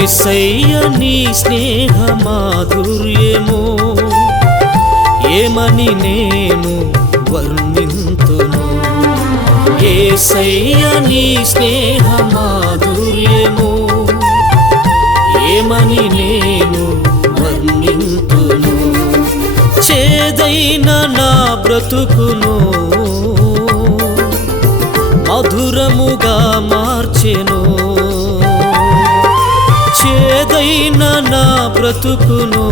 యేసయ్య నీ స్నేహ మాధుర్యము ఏమని నేను వర్ణింతును. యేసయ్య నీ స్నేహ మాధుర్యము ఏమని నేను వర్ణింతును. చేదైన నా బ్రతుకును మధురముగా మార్చెను. చేదైన నా బ్రతుకును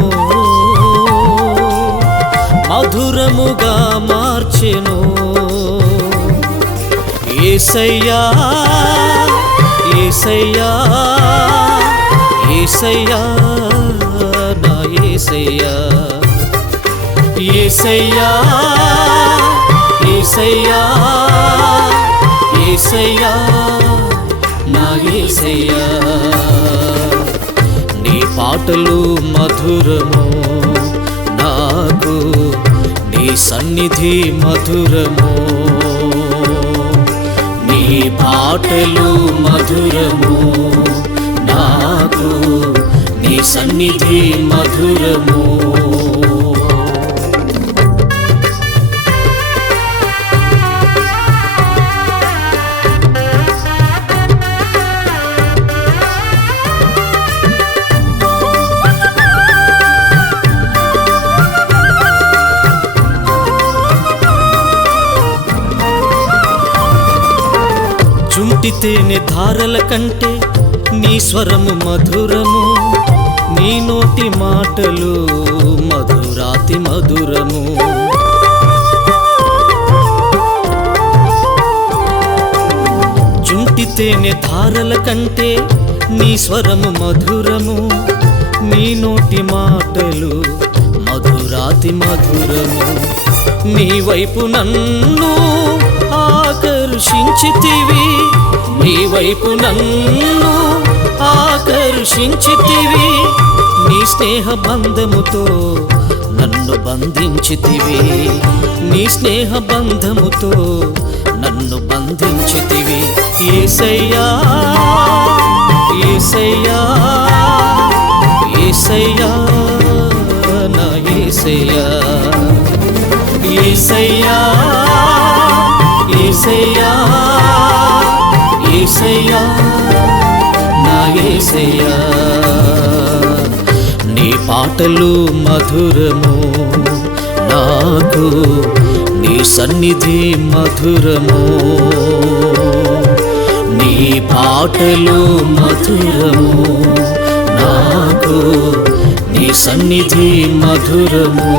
మధురముగా మార్చెను. యేసయ్యా యేసయ్యా యేసయ్యా నా యేసయ్యా. యేసయ్యా యేసయ్యా యేసయ్యా నా యేసయ్యా. నీ పాటలు మధురము నాకు, నీ సన్నిధి మధురము. నీ పాటలు మధురము నాకు, నీ సన్నిధి మధురము. చుంటి తేనె ధారల కంటే నీ స్వరము మధురము, నీ నోటి మాటలు మధురాతి మధురము. చుంటి తేనె ధారల కంటే నీ స్వరము మధురము, నీ నోటి మాటలు మధురాతి మధురము. నీ వైపు నన్ను ఆకర్షించితివి, నీ వైపు నన్ను ఆకర్షించితివి. నీ స్నేహ బంధముతో నన్ను బంధించితివి, నీ స్నేహ బంధముతో నన్ను బంధించితివి. యేసయ్యా యేసయ్యా యేసయ్యా నా యేసయ్యా. యేసయ్యా యేసయ్యా యేసయ్యా నా యేసయ్యా. నీ పాటలు మధురము నాకు, నీ సన్నిధి మధురము. నీ పాటలు మధురము నాకు, నీ సన్నిధి మధురము.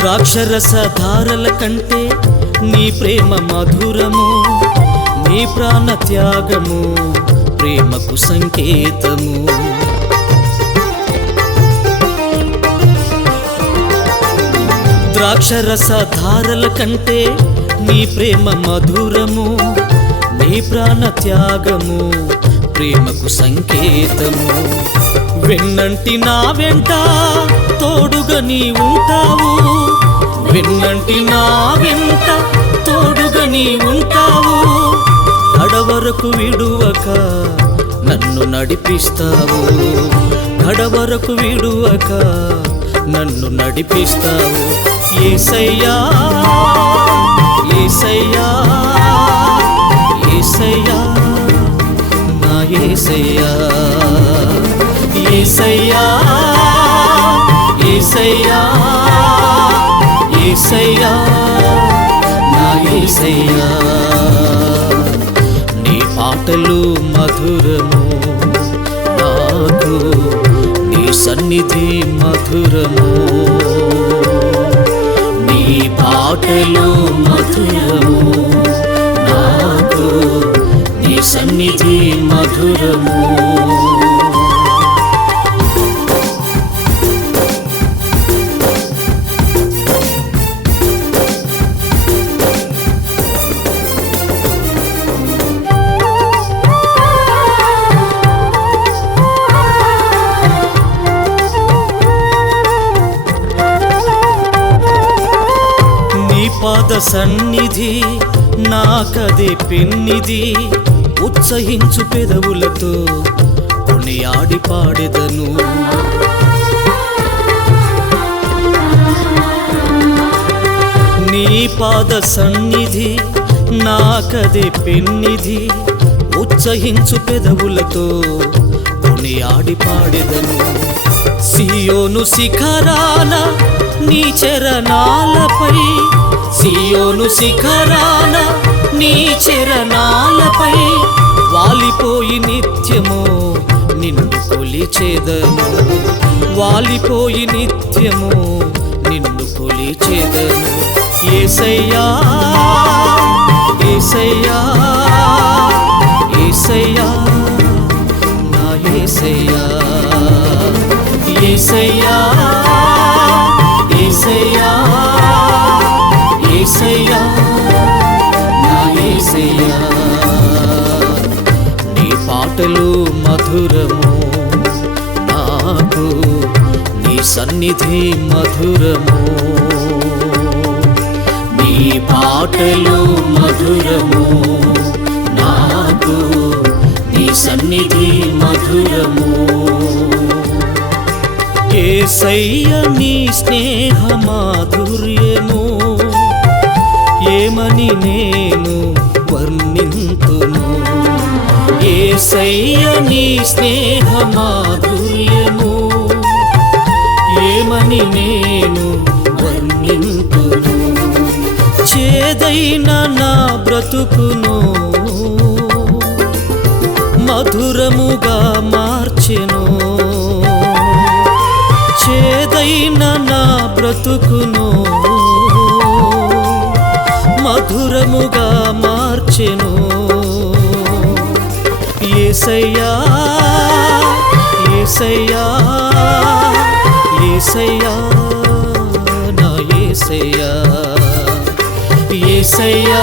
ద్రాక్షరస ధారల కంటే నీ ప్రేమ మధురము, నీ ప్రాణ త్యాగము ప్రేమకు సంకేతము. ద్రాక్షరస ధారల కంటే నీ ప్రేమ మధురము, నీ ప్రాణ త్యాగము ప్రేమకు సంకేతము. వెన్నంటి నా వెంట తోడుగా నీ ఉంటావు, వెన్నంటి నా వెంట తోడుగా నీ ఉంటావు. కడవరకు విడువక నన్ను నడిపిస్తావు, కడవరకు విడువక నన్ను నడిపిస్తావు. యేసయ్యా యేసయ్యా యేసయ్యా నా యేసయ్యా. యేసయ్యా యేసయ్యా యేసయ్యా నా యేసయ్యా. నీ పాటలు మధురము నాకు, నీ సన్నిధి మధురము. నీ పాటలు మధురము నాకు, నీ సన్నిధి మధురము. పాద సన్నిధి నాకదే పెన్నిది, ఉత్సహించు పెదవులతో కొనియాడి పాడెదను. నీ పాద సన్నిధి నాకదే పెన్నిది, ఉత్సహించు పెదవులతో కొనియాడి పాడెదను. సియోను శిఖరాన నీ చరణాలపై, సియోను శిఖరాన నీ చరణాలపై వాలిపోయి నిత్యము నిన్ను కొలిచెదను. వాలిపోయి నిత్యము నిన్ను కొలిచెదను. యేసయ్యా యేసయ్యా యేసయ్యా నా యేసయ్యా, యేసయ్యా యేసయ్యా యేసయ్యా నా యేసయ్యా. నీ పాటలు మధురము నాకు, నీ సన్నిధి మధురము. నీ పాటలు మధురము నాకు, నీ సన్నిధి మధురము. యేసయ్య నీ స్నేహ మాధుర్యము ఏమని నేను వర్ణింతును. యేసయ్య నీ స్నేహ మాధుర్యము ఏమని నేను వర్ణింతును. చేదైన నా బ్రతుకును మధురముగా మార్చెను. చేదైన నా బ్రతుకును మధురముగా మార్చెను. యేసయ్యా యేసయ్యా యేసయ్యా నా యేసయ్యా, యేసయ్యా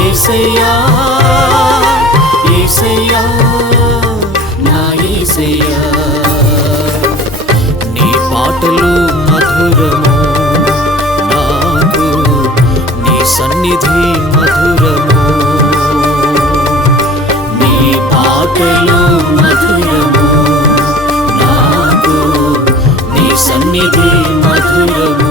యేసయ్యా యేసయ్యా నా యేసయ్యా. నీ పాటలు మధురము నాకు, నీ సన్నిధి మధురము. నీ పాటలు మధురము నాకు, నీ సన్నిధి మధురము.